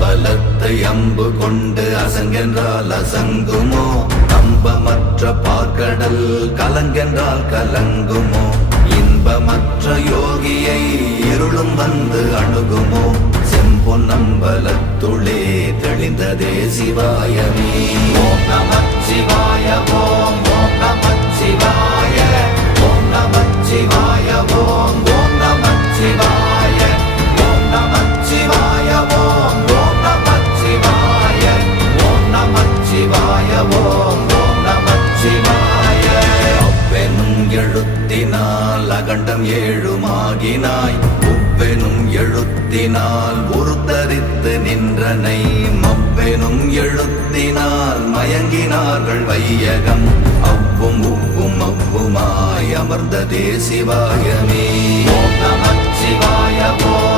அம்பலத்தை அம்பு கொண்டு அசங்கென்றால் அசங்குமோ? நம்பமற்ற பார்க்கடல் கலங்கென்றால் கலங்குமோ? இன்பமற்ற யோகியை இருளும் வந்து அணுகுமோ? செம்பொன்னம்பலத்துளே தெளிந்ததே சிவாயமே. ஓம் நமச்சிவாய ஓம் ஓம் நமச்சிவாய ஓம் நமச்சிவாய ஓம் ஓம் நமச்சிவாய ஓம் நமச்சிவாய ஓம் ஓம் நமச்சிவாய ஓம் நமச்சிவாய ஓம் ஓம் நமச்சிவாய. அவ்வெனும் எழுத்தினால் அகண்டம் ஏழுமாகினாய், உவ்வெனும் எழுத்தினால் உருத்தரித்து நின்றனை, மவ்வெனும் எழுத்தினால் மயங்கினார்கள் வையகம். அவ்வும் உவ்வும் அவ்வுமாய் அமர்ந்ததே சிவாயமே. ஓம் நமச்சிவாய ஓம்